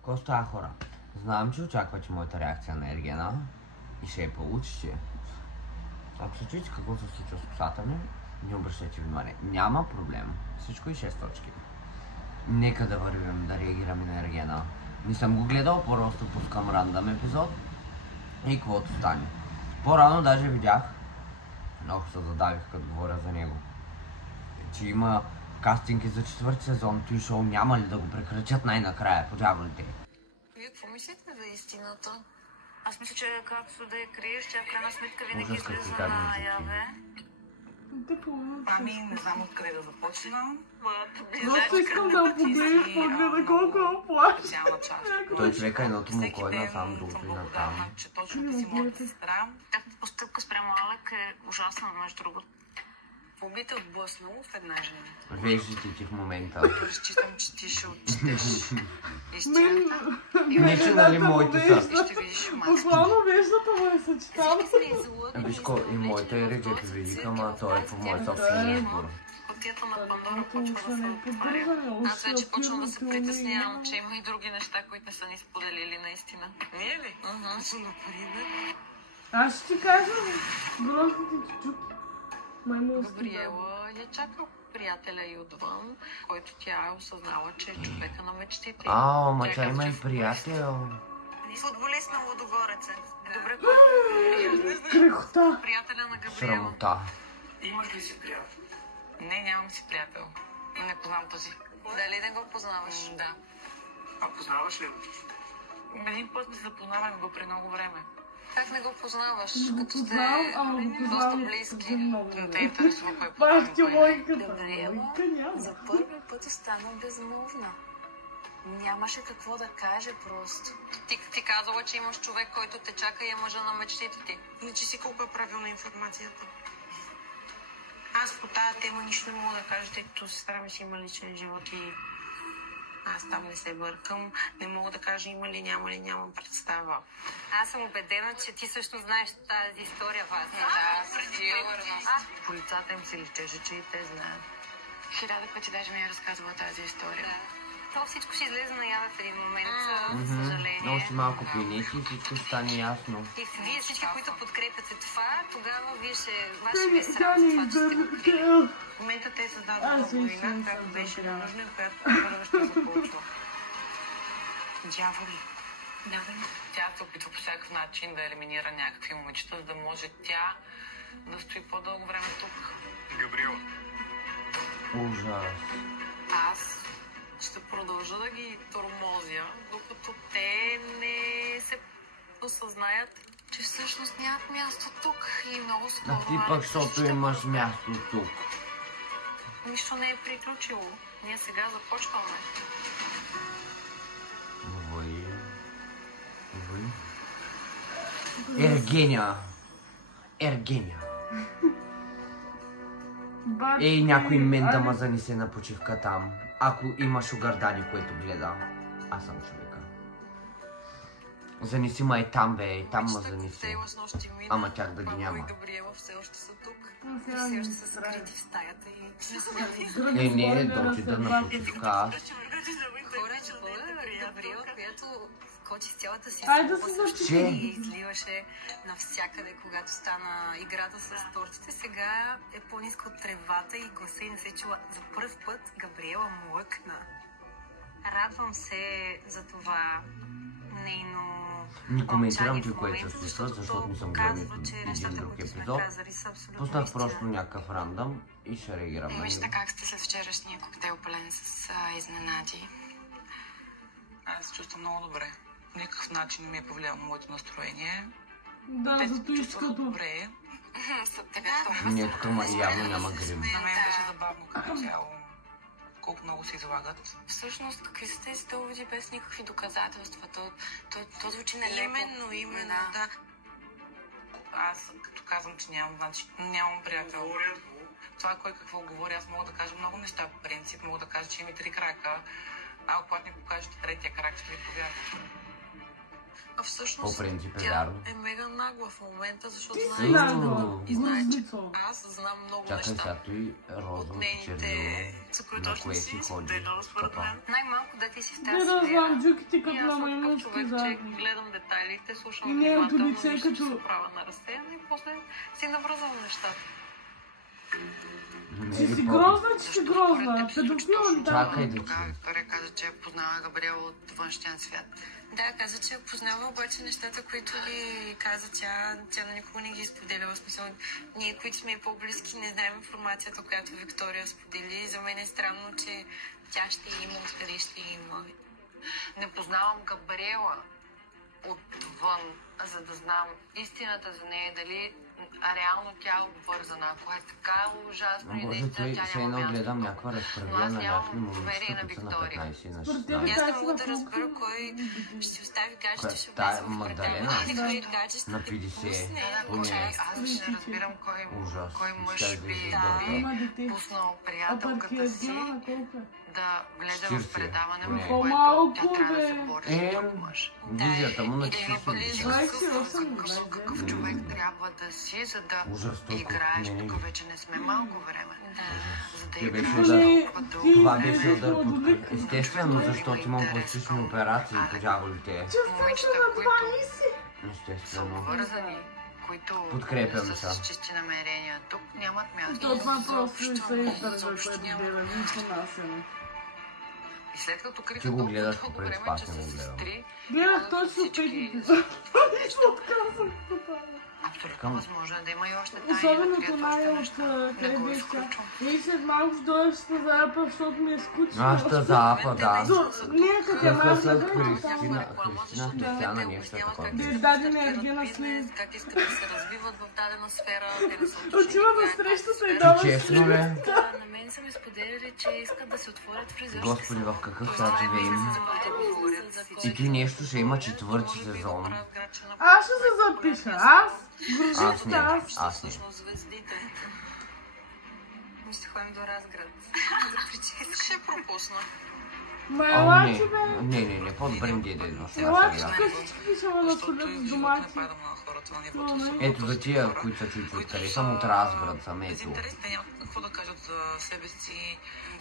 Какво става, хора? Знам, че очаквате моята реакция на Ергена и ще я получите. Ако се чуете какво се случва с косата ми, не обръщайте внимание. Няма проблем. Всичко и 6 точки. Нека да вървим, да реагираме на Ергена. Не съм го гледал, просто пускам рандъм епизод и каквото стане. По-рано даже видях, много се задавих като говоря за него, че има кастинги за 4-ти сезон, той шоу няма ли да го прекратят най-накрая, по дяволите. Вие какво мислите за истината? Аз мисля, че както да я криеш, тя в крайна сметка винаги излиза наяве. Ами, не знам откъде да започна. Просто искам да погледнеш погледа колко плаче. Той човек е едното му око е насам, другото и натам. Че точно ти си моята сестра. Тяхната постъпка спрямо Алек е ужасна, между другото. Побита отблъснало в една жена. Веждите ти в момента. Разчитам, че ти ще отчетеш истината. Не, че нали моите са. И ще видиш омацки. Буквално веждата му е съчетана. Виж ко, и моите регети видиха, ама той е по мой собствен избор. Кутията на Пандора почва да се отваря. Аз вече почвам да се притеснявам, че има и други неща, които не са ни споделили наистина. Ние ли? Например. Аз ще ти кажа, грозните чучуки. Габриела я чака приятеля и отвън, който тя е осъзнала, че е човека на мечтите. Ама тя има и приятел. Футболист на Лудогорец. Добре, Крехота. приятеля на Габриела. Срамота. Имаш ли си приятел? Не, нямам си приятел. Не познавам този. Дали не го познаваш? Да. А познаваш ли го? Един път се запознаваме го при много време. Как не го познаваш? Като сте Познавам, ама го доста познавам близки. много. Не те интересува кой е Бах ти познавам. лойката. Габриела Лойка няма. за първи път остана безмълвна. Нямаше какво да каже просто. Ти казала, че имаш човек, който те чака и е мъжа на мечтите ти. Значи си колко е правилна информацията. Аз по тази тема нищо не мога да кажа, тъй като сестра ми си има личен живот и аз там не се бъркам. Не мога да кажа има ли, нямам представа. Аз съм убедена, че ти също знаеш тази история, Вася. Да, преди сигурно. Полицата им се личеше, че и те знаят. 1000 пъти даже ми е разказвала тази история. То всичко ще излезе наяве в един момент, за съжаление. Много си малко пинете и всичко ще стане ясно. И вие всички, които подкрепяте това, тогава вие ще ви е срам за това, че сте го крили. В момента те създадоха война, която беше ненужна, която ще започва. Дяволи. Тя се опитва по всякакъв начин да елиминира някакви момичета, за да може тя да стои по-дълго време тук. Габриела. Ужас. Аз ще продължа да ги тормозя, докато те не се осъзнаят, че всъщност нямат място тук и много скоро... А ти пък, защото имаш място тук. Нищо не е приключило. Ние сега започваме. Ергения. Ей, някой мен да ма занесе на почивка там. Ако има шугардани, което гледа. Аз съм човека. Занеси ма и там, бе, и там ма занеси. Ама тях да ги няма. Габриела все още са тук. И все още са скрити в стаята и... Не, да отида на почивка аз. Хора, Габриела, която скочи с цялата си Айде да се сила защити. и изливаше навсякъде, когато стана играта с тортите. Сега е по-ниска от тревата и гласа и не се чува. За първ път Габриела млъкна. Радвам се за това нейно Не коментирам мълчание ти, в което се момента, случва, защото не съм казва, гледал че един нещата, друг които сме епизод. казали, са абсолютно Пуснах истина. просто някакъв рандъм и ще реагирам на Вижте него. как сте след вчерашния коктейл пълен с изненади. Аз се чувствам много добре. Никакъв начин не ми е повлиял на моето настроение. Да, Те се зато почувстваха искато. добре. Не, тук явно няма грим. На мен беше забавно като цяло. Колко много се излагат. Всъщност, какви са тези доводи без никакви доказателства? То звучи нелепо. Именно, да. Аз като казвам, че нямам, значи нямам приятел. Това кой какво говори, аз мога да кажа много неща по принцип. Мога да кажа, че има 3 крака. А когато ми покажете третия крак, ще ви повярвам. А всъщност По принцип е тя вярно. е мега нагла в момента, защото Ти си знае, нагла. и знае, че Грозница. аз знам много Чакай неща сега, той от розовото нейните, червило, за които на още кое не си си ходи изподеляла според капа. мен. Най-малко да ти си в Не тази да сфера. знам, джуките И като аз на съм такъв маймунски човек, че задни. гледам детайлите, слушам И нейното внимателно, лице нищо като- се правя на разстояние и после си навръзвам нещата. Че си грозна, че си грозна. Педофил ли Чакай да Тогава чуя. Виктория каза, че е познала Габриела от външния свят. Да, каза, че познава обаче нещата, които ви каза тя на никога не ги изподеляла. В смисъл, ние, които сме по-близки, не знаем информацията, която Виктория сподели. За мен е странно, че тя ще има, откъде ще има. Не познавам Габриела отвън, за да знам истината за нея, дали реално тя е обвързана. Ако е така ужасно и Боже, наистина той тя все няма едно място гледам тук. някаква Но разправия аз на нямам някакви доверие на момичета, които са на Виктория. 15 и на Според тебе 16. Аз тя не си мога на да колко? разбера кой ще си остави гаджето, ще Тая влезе в Магдалена? предаване. Гаджето На да те 50. пусне. Поне. Аз не разбирам Ужас. кой мъж Щях да би издържа. Има дете. пуснал А приятелката си паркиердина на колко е? да влезе 40, в предаване, поне. в По-малко, което тя трябва да бе. се бори с друг мъж. Визията му на И да ви 40 бъде години. 28 какъв човек трябва да си, за да Ужас, толкова играеш. не. Тук вече не сме малко време. За да Ти беше играеш удар. толкова дълго Това време. беше удар под кръв. Естествено, защото имам пластични операции по дяволите. Момичета, които са Естествено. обвързани, които Подкрепям са се. с чисти намерения, тук нямат място. То това просто не Изобщо се издържа, изобщо което няма гледа. място. Нищо насено. И след като криха Ти го толкова гледаш дълго по принцип, време, аз че не го са гледам. сестри, Гледах точно всички 5 епизода. Нищо отказах тотално. абсолютно възможно е да има и още тайни, Особено открият това още е от неща. къде Не го беше. изключвам. И след малко ще дойдеш с запа, защото ми е скучно. Аз ще запа, да. Не, като я Какъв мажа, след да, Христина, реклама, Христина защото Християна, те нещо обясняват такова. как Да, искат даде да ми стартират енергия на бизнес, слив. как искат да се развиват в дадена сфера, те да са Отива на коя е срещата тази и сфера. дава Честно ли? Да, на мен са ми споделили, че искат да се отворят фризьорски Господи, в какъв свят живеем? И И той нещо ще има четвърти сезон. Аз ще се запиша. Аз? Аз не, Грузинска, аз не. ще ходим до Разград. За прическа. Ще пропусна. Ма О, ела, не, че бе. не, по-добре ми да едно сега Ела, сега. че всички пишема да солят с домати. Ето за тия, които са чуть откъде съм от Разград, съм ето. Интересни, те нямат какво да кажат за себе си.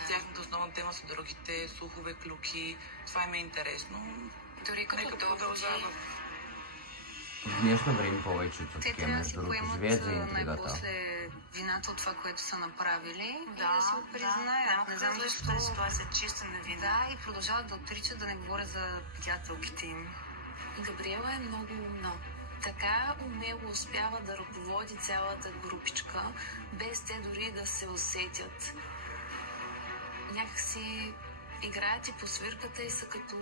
Тяхната основна тема са другите, слухове, клюки. Това им е интересно. Дори като Нека доводи, продължават. В днешно време повечето са те такива, трябва да между си другото, поемат живеят за интригата. най-после вината от това, което са направили и Да, да си го признаят. да. Не знам защо. Тази ситуация е чиста невинна. Да, и продължават да отричат, да не говоря за приятелките им. Габриела е много умна. Така умело успява да ръководи цялата групичка, без те дори да се усетят. Някакси играят и по свирката и са като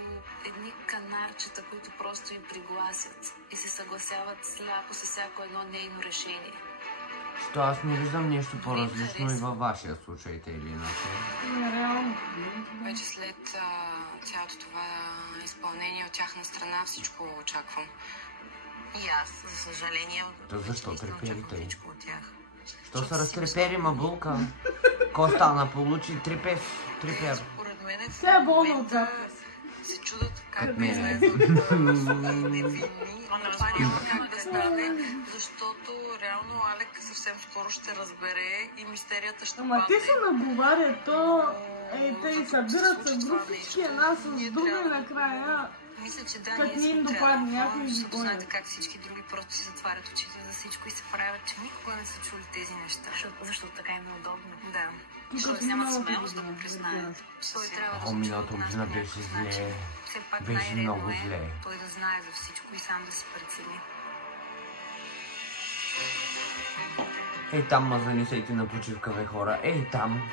едни канарчета, които просто им пригласят и се съгласяват сляпо с всяко едно нейно решение. Що аз не виждам нещо по-различно и във вашия случай, те или иначе. Реално. Вече след цялото това изпълнение от тяхна страна всичко очаквам. И аз, за съжаление, То защо наистина треперите? очаквам всичко от тях. Що са разтрепери, мабулка? Ко стана? Получи трипер. Според мен в Тя е болна от момента запис. се чудат как Като да мен. излезат невинни. Но това няма да стане, защото реално Алек съвсем скоро ще разбере и мистерията ще Ама те се падне. наговарят, то... те и събират се групички, една с друга и накрая. Мисля, че да, Как ние не им сме допадне трябва някой и ги защото гонят. знаете как всички други просто си затварят очите за всичко и се правят, че никога не са чули тези неща. Защото така им е удобно. Да. Защото нямат миналата смелост да го година, признаят. Той трябва да О, се миналата чува от нас година по беше някакъв начин. зле. Все пак Беше най-редно много е зле. той да знае за всичко и сам да си прецени. Ей там мазанисайте на почивка, бе хора. Ей там.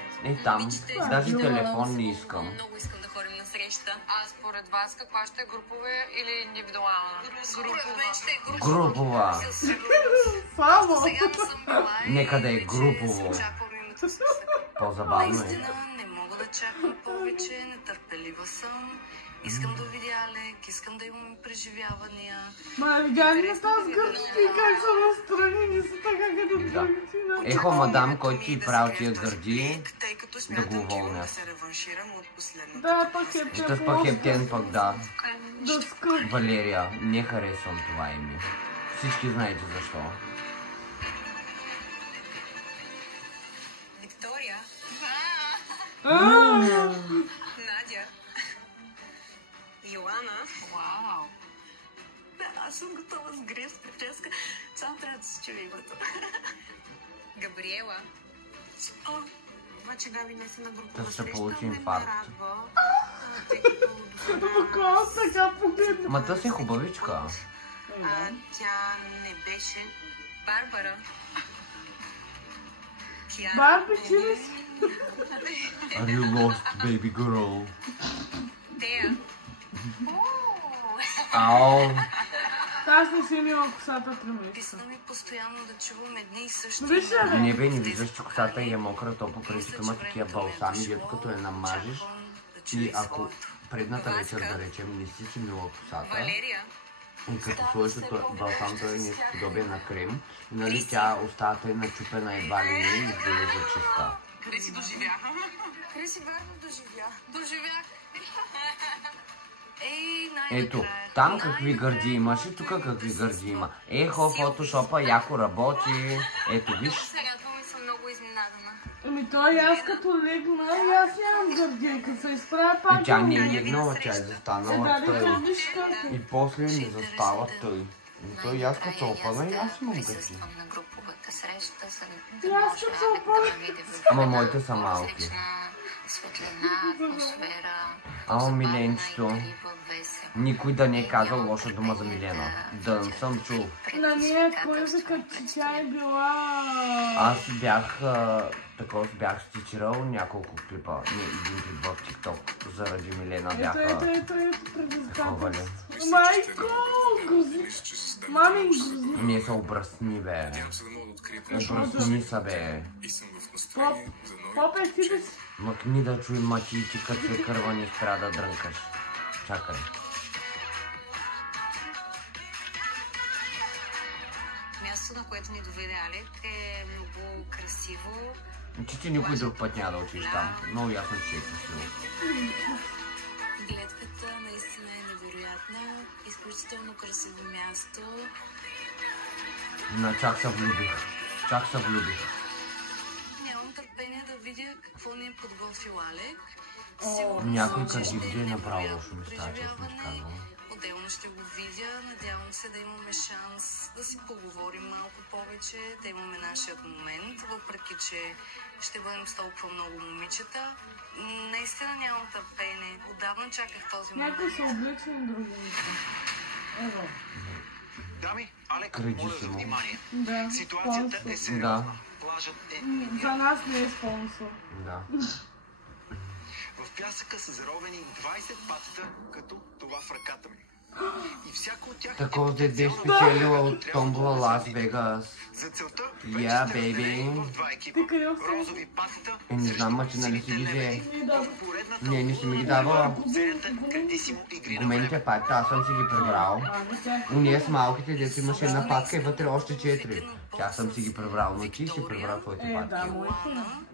Даже телефон не искам. Много искам да ходим на среща. А според вас каква ще е групове или индивидуална? Групова. Със сигурност. Само! Сега не съм била и Нека да е вече групово. очаквам името списък. По-забавно е. Наистина не мога да чакам повече, нетърпелива съм. Искам да видя Алек, искам да имам преживявания. Ма видя ли на тази гърдите и как са настрани, не са така като другите. Ехо, мадам, който ти прави тия гърди, Тъй като да смятам го уволня. да се реванширам от последната. Да, пък е И тъс пък ептен пък да. Да скъпи. Валерия, не харесвам това име. Всички знаете защо. Виктория. Надя. Йоана. Вау! Аз съм готова с греб, с прическа. Само трябва да се чуя името. Габриела. Обаче Габи не се на групова Да ще среща, получи не ме инфаркт. радва, тъй като досега Какво така погледна? Ма та си хубавичка. тя не беше. Барбара. Киара. Барби, ти ли си? Are you lost, baby girl? Тея. Ау! Аз не си имала косата 3 месеца. Писна ми постоянно да чувам едни и същи. Виж ли, бе? Не бе, не виждаш, че косата е мокра, то по принцип има такива балсами, дето като я намажеш и ако предната вечер, да речем, не си мила косата Валерия. и като сложиш от балсам, той е нещо подобие на крем, и нали тя остата е начупена едва ли не и изглежда чиста. Къде си доживя? Къде си верно доживя? Доживях. Ей, Ето, най-накрая. там какви гърди имаш и тук какви гърди има.Ехо, фотошопа, яко работи. Ето, виж. Се радвам и съм много изненадана. Ами той аз като легна и аз нямам гърдинка, се изправя пак. И тя не да е ми- легнала, тя е застанала Да, тъй. виж как е. И после ми застава тъй. И той аз като се опъна и аз имам гърди. Присъствам на груповата среща, за И аз като се опъна. Ама моите са малки. Светлина, атмосфера. Ама Миленчето, игрива, весела. никой да не е казал лоша дума за Милена. Да не съм чул. На нея кой вика, че тя е била... Аз бях такова бях стичирал няколко клипа. Не, един клип в TikTok. Заради Милена Ето, бяха... предизвикателство. Майко, грози. Мамин грози. Ние са обръсни, бе. Обръсни са, бе. Поп е ти да си. Мъкни да чуй мъчи, ти като се кърва не спря да дрънкаш. Чакай. Мястото, на което ни доведе Алек, е много красиво. Ти никой друг път няма да учиш там. Много ясно, че е красиво. Гледката наистина е невероятна. Изключително красиво място. Чак се влюбих. Чак се влюбих. Нямам търпение да видя какво ни е подготвил Алек. Някой кардив е направил лошо неща, честно ти казвам. Отделно ще го видя. Надявам се да имаме шанс да си поговорим малко повече, да имаме нашият момент, въпреки че ще бъдем с толкова много момичета. Наистина нямам търпение. Отдавна чаках този момент. Някой са облечени други неща. Ево. Дами, Алек, Кръги моля си за му. внимание. Да, Ситуацията е спонсор. сериозна. Плажът е За миниран. нас не е спонсор. Да. В пясъка са заровени 20 патета, като това в ръката ми. И всяко от тях Такова е дете потенциална спечелила която от трябва Томбола да Лас освободим. Вегас. За целта Yeah, вече сте baby. разделени в два екипа. Ти къде си? Розови патета Е, не знам, ма, че нали си ги взе. В поредната ми ги дава. Гумените патка, аз съм си ги прибрал. Уния с малките, дето имаше една патка и вътре още 4. Тя съм си ги прибрал, но ти си прибрал твоите Да, патки. моите.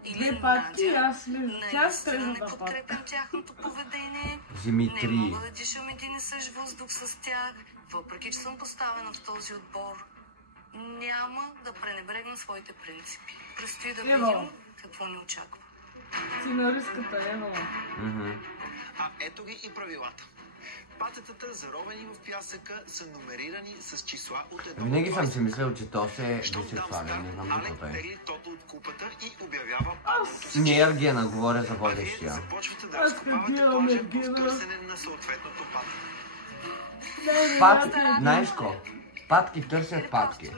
2 патки, аз ли? Тя Наистина не стрежната патка. подкрепям тяхното поведение. Вземи Не 3. мога да дишам един и същ въздух с тях, въпреки че съм поставена в този отбор. Няма да пренебрегна своите принципи. Предстои да Ево. видим какво ни очаква. Сценаристката, ево. А ето ги и правилата. Патетата, заровени в пясъка, са номерирани с числа от 1 до 20. Винаги съм си мислил, че то се е Щом дам бисексуален, старт, не знам Алек какво е. тегли тото от купата и обявява падането си. Не е Аргена, говоря за А вие водещия. започвате да Аз разкопавате педирам плажа в Ергена. търсене на съответното патето. Патки, знаеш ко? Патки търсят патки.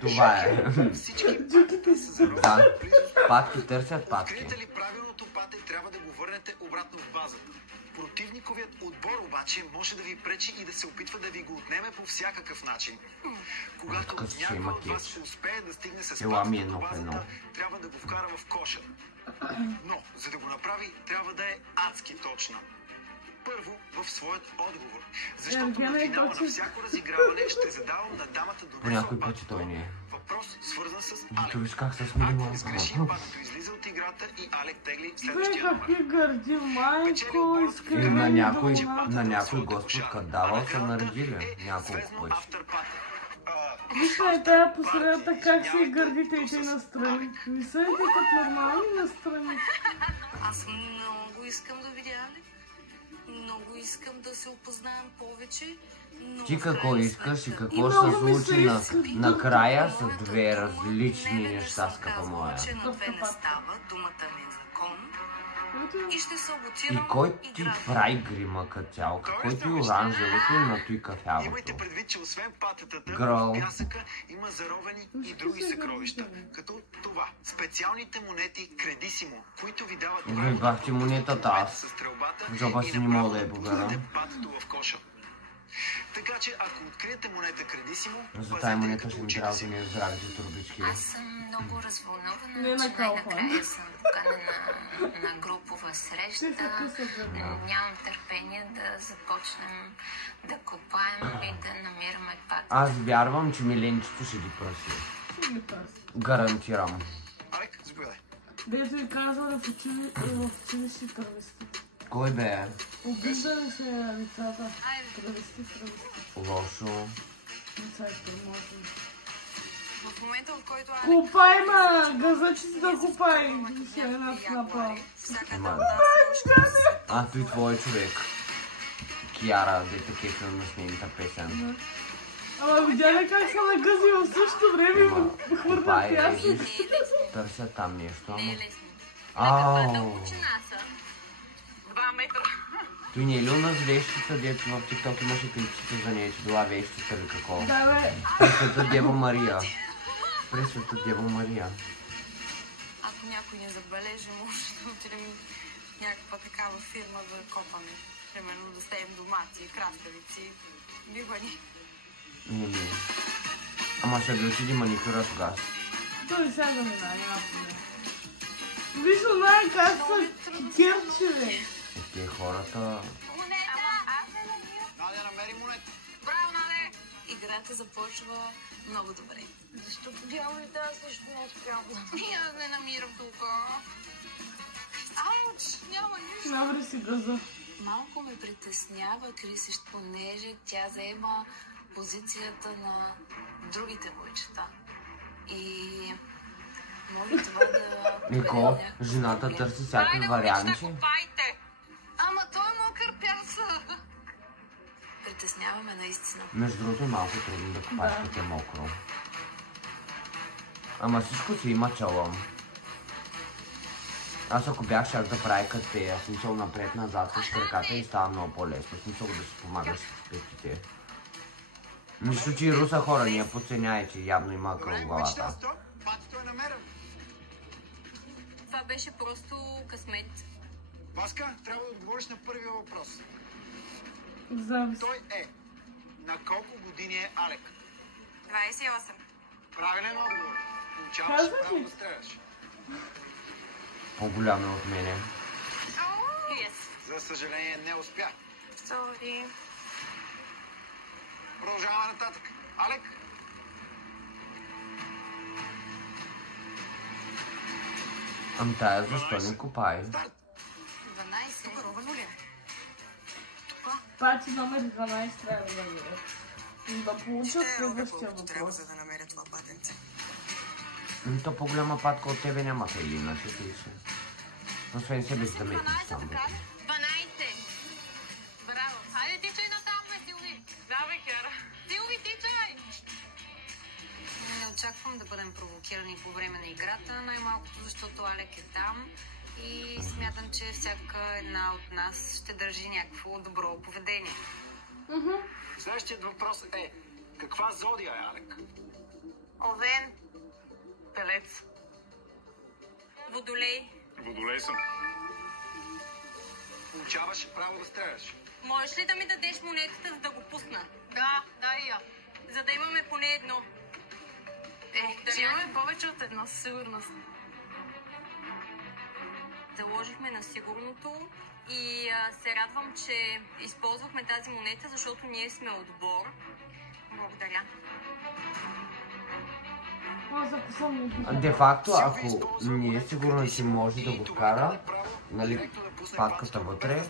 Това е. Всички патета са заровени Да. близо. Патки търсят патки. Откриете ли правилното пате, трябва да го върнете обратно в базата. Противниковият отбор обаче може да ви пречи и да се опитва да ви го отнеме по всякакъв начин. Когато Такъв ще някой има от вас кетч. успее да стигне с Ела ми патето едно до в едно. базата, трябва да го вкара в коша. Но, за да го направи, трябва да е адски точна. Първо, в своят отговор. Защото Ергена на е финала точен. на всяко разиграване ще задавам на дамата до По някой път, че той не е. въпрос, въпрос, свързан с Ето Алек. виж как се смени Ако малко. сгреши, патето излиза от играта и Алек тегли Бе, следващия номер. какви гърди, майко, И на някой, дома. на някой господ като давал са наредили няколко пъти. Виж тая посредата как си гърдите и те настрани. Не са и те като нормални настрани. Аз много искам да видя Алек. Много искам да се опознаем повече. Но Ти в какво крайна искаш и сметка какво много ще ми се се случи иска. накрая са моята две дума, различни не веднъж неща, съм скъпа казвала, моя. че на две не става, думата ми е закон. И ще И саботирам кой ти играта. прави грима като цяло? Кой ти оранжевото и на той кафявото? Имайте предвид, че освен патетата, Гръл. в пясъка има заровени и други съкровища, като това. Специалните монети Кредисимо, които ви дават Ой, бах ти монетата аз. с стрелбата В джоба и си не мога направо да я побера. пуснете патето в коша. Така че, ако откриете монета Кредисимо, За тая монета ще ми трябва да ми е здравите турбички. Аз съм много развълнувана, Не на че Калфан. най-накрая съм поканена на групова среща. Нямам търпение да започнем да копаем и да намираме пак. Аз вярвам, че Миленчето ще ги пръси. Гарантирам. Алек, заповядай. Дето и казва да в училище травести. Кой бе? Обиждали се лицата. Травести. Лошо. Не са тормозни. В момента, в който Алек Копай, ма! Газъчите да копай! Ще е една снапа. всяка Ама. една от нас А, той твой човек. Киара, дето кефил на нейната песен. Ама видя ли как се нагази в същото време и му хвърля Копай, пясък? виж, търся там нещо, ама... Не е лесно. Ау! Чинаса. 2 метра. Той не е ли у нас вещица, дето в TikTok имаше клипчета за нея, че била вещица или какво? Да, бе. Пресвета Дева Мария. Пресвета Дева Мария. Ако някой не забележи, може да отидем в някаква такава фирма за копане. Примерно да сеем домати, краставици, бивани. Не. Ама ще ви отиди маникюра тогава. Той сега да мина, няма проблем. Виж онай как са керчи, бе. Те хората... Надя, намери монета. Браво, Наде! Играта започва много добре. Защото дяволите аз също не успявам. И аз не намирам тук. Ауч, няма нищо. Набри си газа. Малко ме притеснява Крисиш, понеже тя заема позицията на другите войчета. И може това да... Нико, жената търси всякакви варианти. Копайте! Ама той е мокър пясък. Притесняваме наистина. Между другото е малко трудно да копаеш, като е мокро. Ама всичко си има чалъм. Аз ако бях, щях да прави като те, смисъл напред-назад с краката и става много по-лесно. Смисъл да си помагаш с пестите. Нищо, че и руса хора не я подценяйте, явно има кръв в главата. Стоп, патето е намерено. Това беше просто късмет. Васка, трябва да отговориш на първия въпрос. Зависи. Той е. На колко години е Алек? 28. Правилен отговор. Получаваш Казваш право ли? да стреляш. По-голям е от мене. За съжаление, не успя. Сори. Продължаваме нататък. Алек? Ам тая защо не копай? Старт! 12. Ровано ли е? Пати номер 12 трябва да намерят. Да получат следващия въпрос. За да намеря това патенце. То по-голяма патка от тебе нямате или иначе ти се. Освен себе си да ме пиш там вътре. 12. Браво. Хайде, тичай натам, бе, Силви. Давай, Кяра. Силви, тичай! Не очаквам да бъдем провокирани по време на играта, най-малкото защото Алек е там и смятам, че всяка една от нас ще държи някакво добро поведение. Следващият въпрос е: каква зодия е Алек? Овен. Телец. Водолей. Водолей съм. Получаваш право да стреляш. Можеш ли да ми дадеш монетата, за да го пусна? Да, дай я. За да имаме поне едно. Ще имаме повече от едно със сигурност. Заложихме на сигурното и се радвам, че използвахме тази монета, защото ние сме отбор. Благодаря. Аз ако съм не бих. Де факто, ако не е сигурно, че може да го вкара, нали, патката вътре,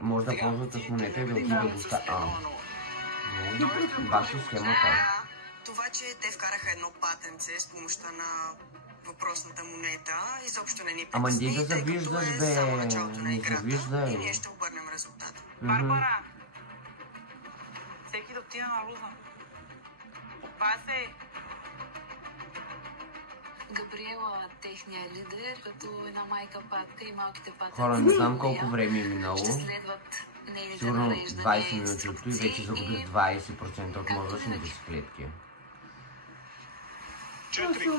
може да ползвате с монета и да отиде да го вкара. Баши схемата. Това, че те вкараха едно патенце с помощта на въпросната монета, изобщо не ни притесни. Ама не да завиждаш, бе, не завиждай. И ние ще обърнем резултата. Барбара! Всеки да отида на Луза. Васе! Габриела, техния лидер, като една майка патка и малките патки. Хора, не знам колко време е минало. Ще следват нейните Сигурно нареждания 20 минути от и вече загубих 20% от мозъчните си клетки. Аз съм чувствал,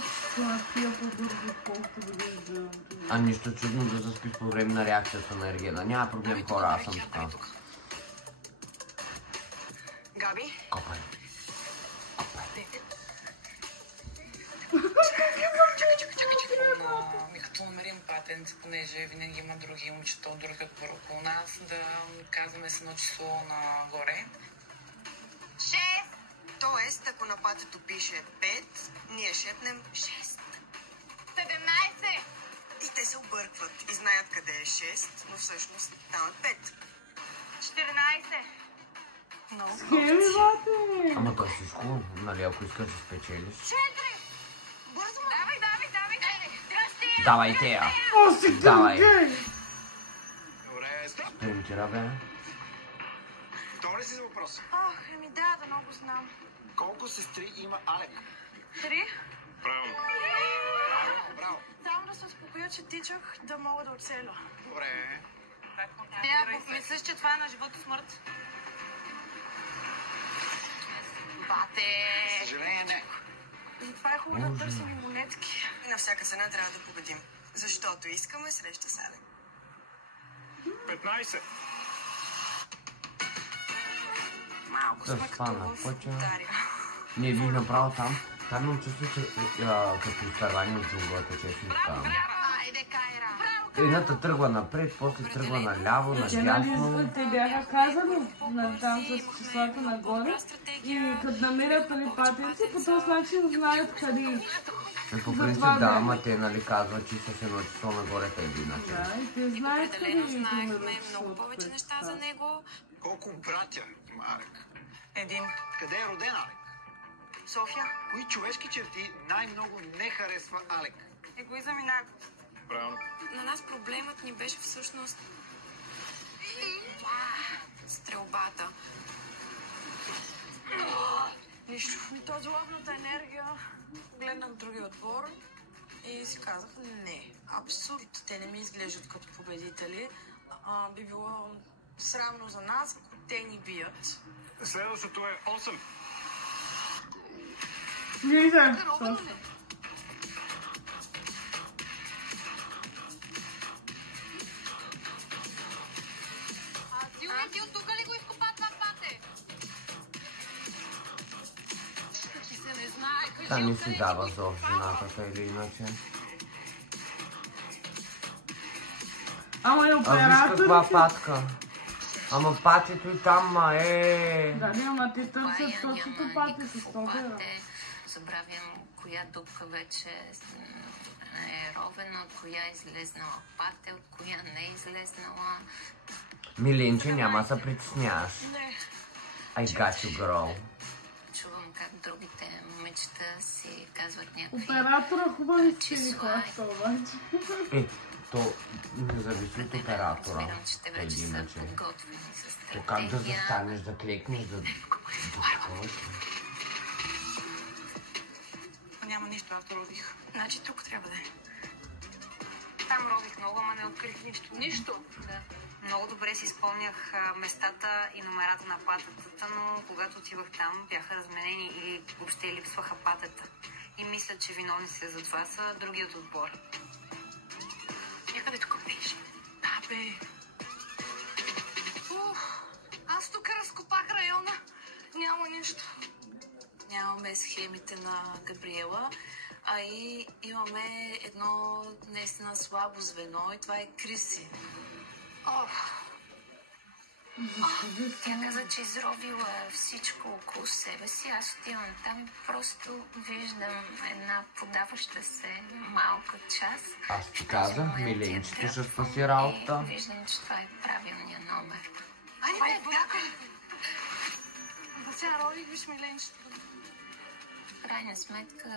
че това пия по-бързо, колкото да виждам. А нищо чудно да заспиш по време на реакцията на Ергена. Няма проблем, хора, аз съм така. Габи? Копай. Като намерим патент, понеже винаги има други момчета от други отбор около нас, да казваме с едно число нагоре. 6! Тоест, ако на патето пише 5, ние шепнем 6. 17! И те се объркват и знаят къде е 6, но всъщност там е 5. 14! Много Схеми, бате! Ама то всичко, нали, ако искаш да спечелиш. 4! Бързо! Давай! Дръжте! Давайте я! О, си Давай. търгай! Добре, стоп. Примтира, бе. Готов ли си за въпрос? Ох, да много знам. Колко сестри има Алек? 3? Правилно. Браво. Само да се успокоя, че тичах да мога да оцеля. Добре. Ако мислиш, че това е на живот и смърт. Бате! Съжаление, не. Затова е хубаво да търсим и монетки. На всяка цена трябва да победим, защото искаме среща с Алек. 15. Малко Да сме спана като в пътя. Дария. Не ви направо там. Там имам чувство, че като изтървани от джунглата, честно казвам. Айде, Кайра! Едната тръгва напред, после тръгва наляво, Че надясно. нали те бяха казали там с числата нагоре и като намерят нали патенци, по този начин знаят къде е. И по За принцип това да, да. ама те нали казват, че с едно число нагоре те или иначе. Да, и те знаят къде е. Определено знаехме примерно, много числото, повече което неща за става. него. Колко братя има Алек? 1. Къде е роден Алек? София? Кои човешки черти най-много не харесва Алек? Егоизъм и наглост. Правилно. На нас проблемът ни беше всъщност стрелбата. Нищо. То злобната енергия. Гледнах другия отбор и си казах, не, абсурд. Те не ми изглеждат като победители. Би било срамно за нас, ако те ни бият. Следващото е 8. Влизай! Ти от тук ли го изкопа това пате? Че се не знае. Та не си дава зов жената или иначе. Ама и А виж операторите... каква патка. Ама патето и там, ма Да, не, ама те търсят Бая точното няма пати с никакво това. пате. Забравям коя дупка вече е ровена, от коя е излезнала пате, от коя не е излезнала. Миленче, няма да се притесняваш. Не. I got you, girl. Чувам как другите момичета си казват някакви Оператора хубави си числа. ни хваща обаче. Е, то не зависи от оператора. Разбирам, че те вече Или са иначе. подготвени с То как да стратегия. застанеш, да клекнеш, да такова. Няма нищо, аз рових. Значи тук трябва да е. Там рових много, ама не открих нищо. Нищо. Да. Много добре си спомнях местата и номерата на патетата, но когато отивах там, бяха разменени или въобще липсваха патета. И мисля, че виновниците за това са другият отбор. Някъде тук пише. Да, бе. Аз тук разкопах района. Няма нищо. Нямаме схемите на Габриела, а и имаме едно наистина слабо звено и това е Криси. Тя каза, че изробила всичко около себе си. Аз отивам там и просто виждам една подаваща се малка част. Аз ти казах, миленчето ще спаси работа. Виждам, че това е правилният номер. Айде, бягай! Да сега родих, виж миленчето. В крайна сметка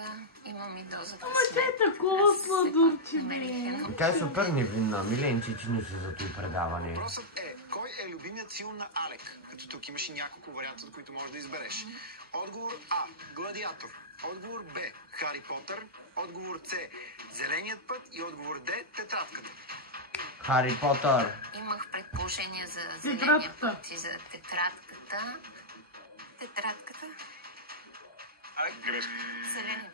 имам и доза Ама тя е такова сладурче, бе. Тя е супер невинна, миленче, че не си за това предаване. Въпросът е, кой е любимият филм на Алек? Като тук имаш и няколко варианта, от които можеш да избереш. Отговор А. Гладиатор. Отговор Б. Хари Потър. Отговор С. Зеленият път. И отговор Д. Тетрадката. Хари Потър. Имах предположение за зеления път и за тетрадката. Тетрадката? Грешка. Зеления.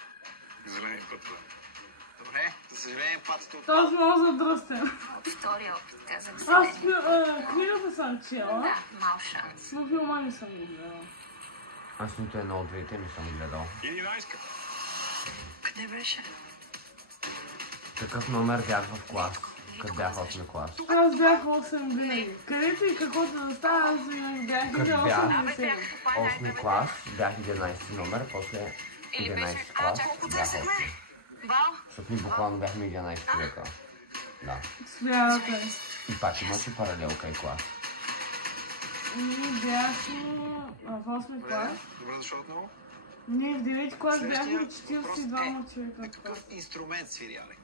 Зеленият път. Добре, за съжаление патата от... Аз много задръстен. От втория опит казах Аз зеления. книгата съм чела. Да, мал шанс. Но филма не съм го гледала. Аз нито едно от двете не съм гледал. 11-ка. Къде беше? Какъв номер бях в клас? Къде бях 8 клас? Аз бях 8 винаги. Където и каквото да става, аз винаги бях Като или бях 8 8 клас, бях 11 номер, после 11 клас бях 8. Защото ни буквално бяхме 11 човека. Да. Смятате. И пак имаше паралелка и клас. Ние бяхме в 8 клас. Добре дошъл отново. Ние в 9 клас бяхме Следващия въпрос 42 човека. на какъв инструмент свири Алек?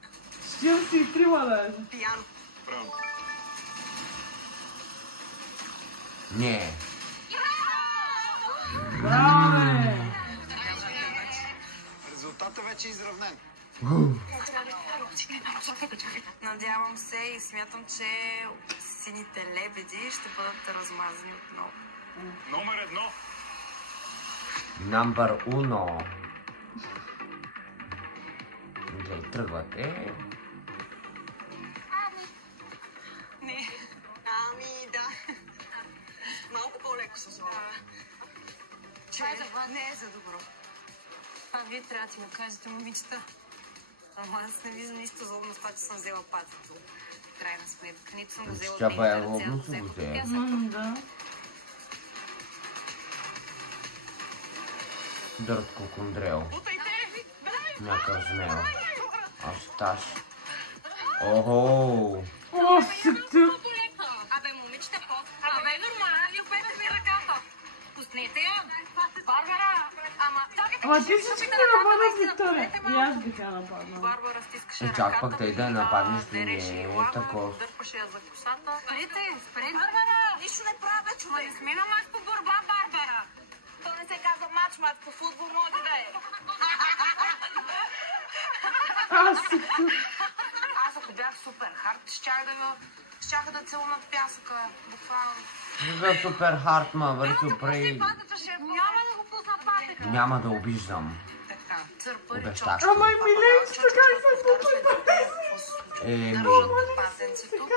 43 даже. Пияно. Правилно. Не. Браво, бе! Резултатът вече е изравнен. Надявам се и смятам, че сините лебеди ще бъдат размазани отново. Номер 1. Number 1. Гледай, тръгвате. Не. Ами, да. Малко по-леко с това. Че не е за добро. Това вие трябва да ти го кажете, момичета. Ама аз не виждам нищо злобно с това, че съм взела патето. В крайна сметка. Нито съм го взела Тя от бая нейните ръце, лобно ако си взема го от взе. пясъка. Да. Дъртко кондрел. Някакъв змел. Асташ. Охо! О, сетя! Абе, момичета, абе, нормално, опете ми ръката. Пуснете я. Барбара, Ама ти всички нападна Виктория. И аз бих я нападнала. Барбара стискаше Чак ръката пък тъй да я ми, нападнеш, дереше не и е лагала, такова. дърпаше я за косата. Спрете, спрете. Барбара, нищо не правя, човек. Не сме на мач по борба, Барбара. То не се казва мач по футбол може да е. Аз сетя. Аз ако бях супер хард, щяха да целунат пясъка. Буквално. За супер хард, ма, върви супрей. Няма да го пусна патека. Няма да обиждам. Така, църпари, Обещах. Ама и миленчето как са попитали. Държат патенцето,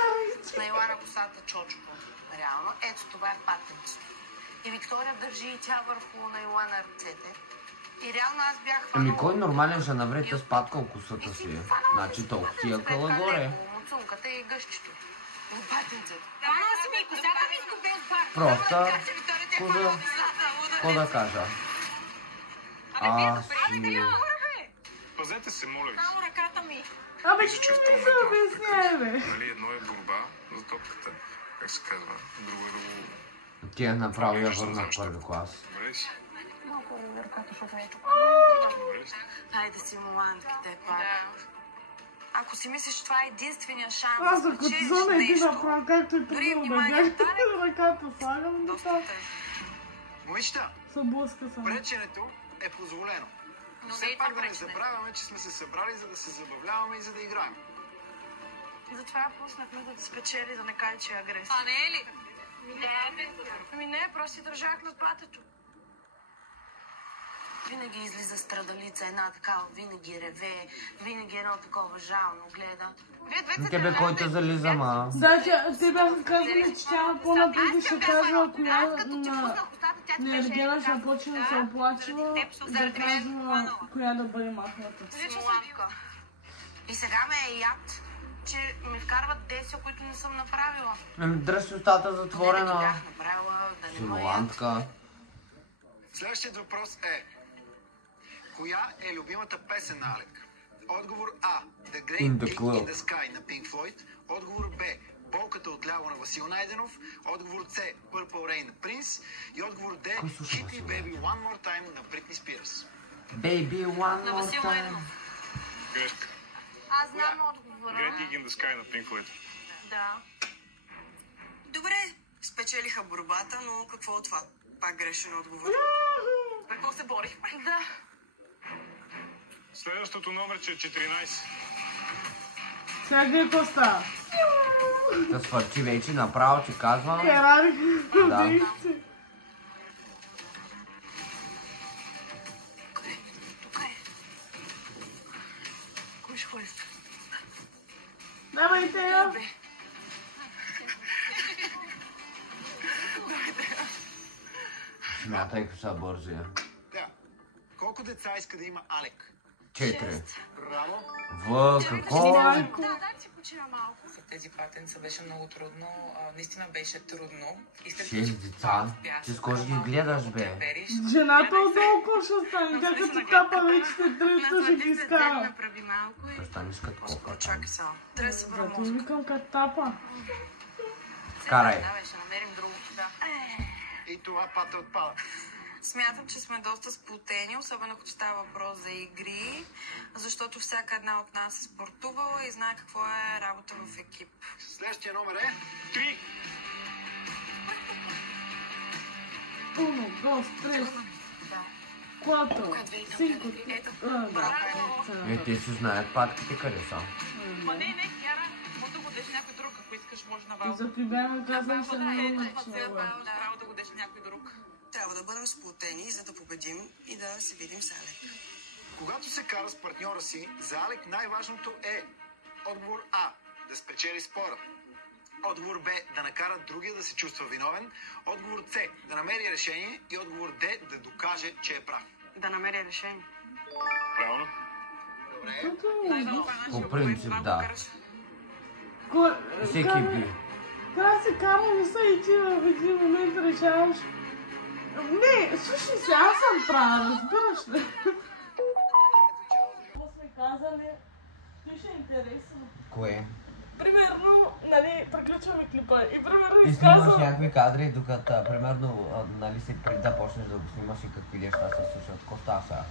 с наила на косата чочко. Реално, ето това е патенцето. И Виктория държи и тя върху наила на ръцете. И реално аз бях хванала... Ами кой нормален ще навреде спаткал косата си? Значи толкова ти е къла горе. Муцунката и гъщето. И патенцето. Хванала си ми косата ми с без бар. Проста коза. Какво да кажа? Аз си... Пазете се, моля ви. Само ръката ми. Абе, ти не се обясняй, бе. Нали, едно е борба за топката, как се казва, друго е да го... Ти я направо я върна в първи клас. Добре ли си? Малко е ръката, защото не е тук. Добре ли си? Хайде си, моланките, пак. Ако си мислиш, че това е единствения шанс Аз да ако спечелиш зона и ти нещо, направо, както и дори тръгвам да внимание, бях, ръката слагам да доста там. тежко. Момичета, Съблъска съм. преченето е позволено. Но Все не е пак това да не пречене. забравяме, че сме се събрали, за да се забавляваме и за да играем. Затова я пуснахме да спечели, да не каже, че е агресия. А не е ли? Ами не, просто си държах на патето. Винаги излиза страдалица, една такава, винаги реве, винаги едно такова жално гледа. Вие двете Тебе кой те зализа, ма? Да, те бяха казали, че тя по-напред и ще казва коя на Ергена ще почне да се оплачва, да казва коя да бъде махната. Муланка. И сега ме е яд. че ме вкарват действия, които не съм направила. Дръж устата затворена. Не да ги бях направила, да не Симулантка. Следващият въпрос е: коя е любимата песен на Алек? Отговор А. The Great Gig in the Sky на Pink Floyd. Отговор Б. Болката отляво на Васил Найденов. Отговор С. Purple Rain на Принс. И отговор Д. Hit Me Baby One More Time на Бритни Спирс. Baby One На More Васил Time. Найденов. Грешка. Аз знам отговора. Great Gig in the Sky на Pink Floyd. Да. Добре, спечелиха борбата, но какво от това? Пак грешен отговор. Какво се борихме? Да. Следващото номерче е 14. Сега гледай какво става. Да свърчи вече направо, че казвам. Ферари. Да. Кой ще ходи? Давайте я. Смятай, ако са бързи. Да. Колко деца иска да има Алек? 4. Браво. Какво? Да, си почина малко. За тези патенца беше много трудно. Наистина беше трудно. И след 6 деца. Ти скоро ги гледаш, бе. Жената отдолу какво ще стане? Тя като тапа вече след трета ще ги изкара. Направи малко и... Престанеш като кока. Чакай сега. Трябва да се събера Зато мозък. викам като тапа. Карай. Да, ще намерим друго. Да. И това пата отпада. Смятам, че сме доста сплотени, особено като става въпрос за игри, защото всяка една от нас е спортувала и знае какво е работа в екип. Следващия номер е 3. 1, 2, 3, 4, 5. Те си знаят патките къде са. Ма не, Яра, може да го дадеш някой друг, ако искаш, може на И Вал. за бяха казвам, че не е Трябва да го дадеш някой друг. Трябва да бъдем сплотени, за да победим и да се видим с Алек. Когато се кара с партньора си, за Алек най-важното е отговор А. Да спечели спора. Отговор Б. Да накара другия да се чувства виновен. Отговор С. Да намери решение. И отговор Д. Да докаже, че е прав. Да намеря решение. Правилно. Добре. По принцип, да. Всеки Всеки би. Трябва да се кара са и ти в един момент решаваш. Не, слушай се, аз съм права, разбираш ли? Какво сме казали? Ти ще е интересно. Кое? Примерно, нали, приключваме клипа и примерно И снимаш изказвам... някакви кадри, докато, примерно, нали си преди да почнеш да го снимаш и какви неща се случват. Какво става сега?